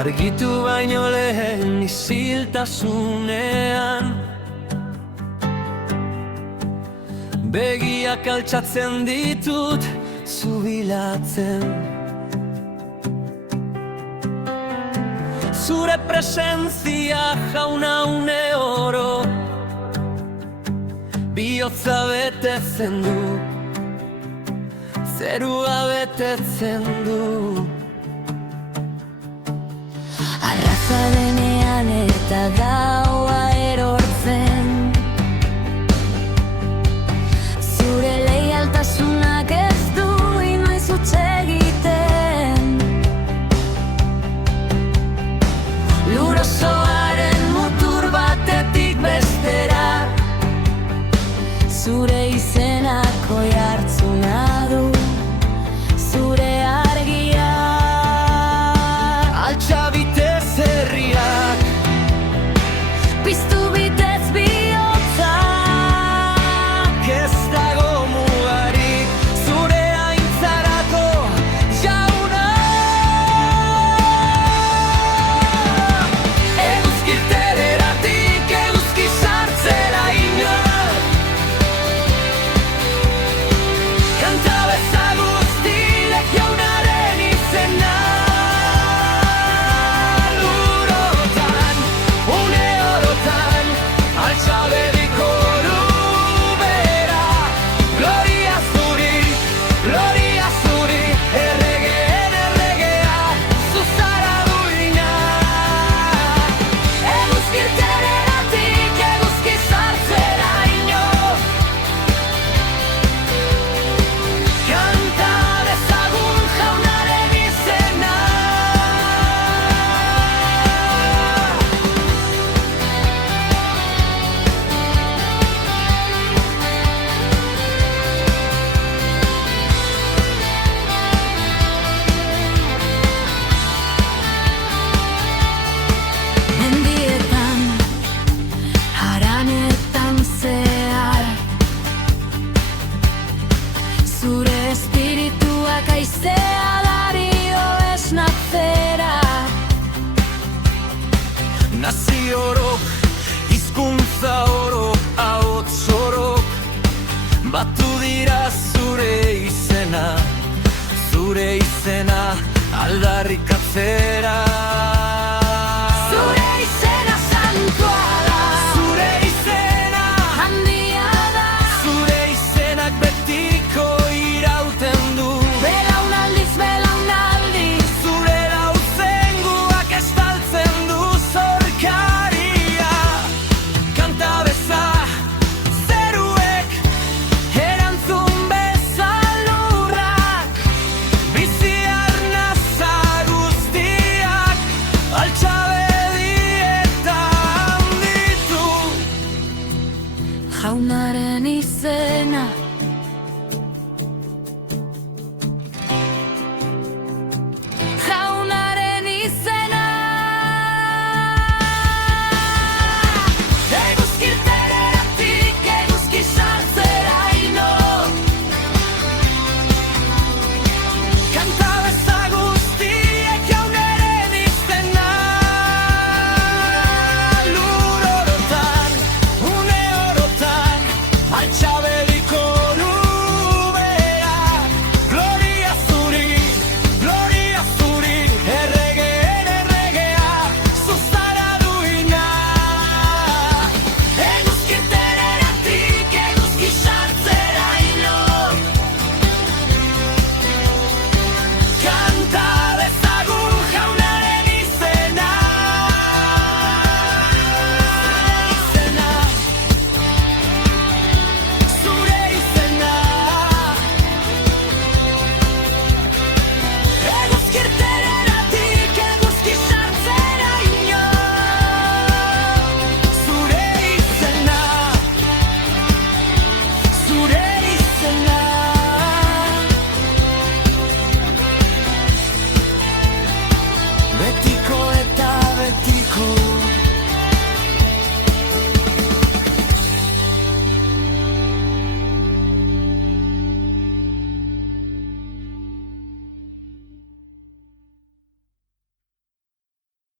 Argitu baino lehen isiltasunean, begiak altxatzen ditut zubilatzen. Zure presentzia jauna une oro, bihotza betetzen du, zerua betetzen du. Arraza denean eta gaua erortzen, zure leialtasunak ez du inoiz huts egiten. Lur osoaren mutur batetik bestera, zure izenak oihartzuna du, zure argia. Altxa bitez herriak, Piztu bitez bihotzak, ez dago mugarik zure aintzarako jauna. Eguzkitereratik eguzki sartzera ino, kanta beza guztiek jaunaren izena. Lurotan, une orotan, altxa bediko nubera. Gloria zuri, erregeen erregea, zuzara duina. Eguzkitereratik eguzki sartzera ino, kanta dezagun jaunaren izena. mendietan, haranetan zehar, zure espirituak aizea dario esnatzera. Nazio orok, hizkuntza orok, ahots orok, batu dira zure izena aldarrikatzera. Zure izena santua da, Zure izena, handia da, zure izenak betiko irauten du. belaunaldiz belaunaldiz. Zure lauzenguak estaltzen du zorkaria. Kanta beza zeruek, erantzun beza lurrak, bizi arnaza guztiak altxa bedietan ditu. Jaunaren izena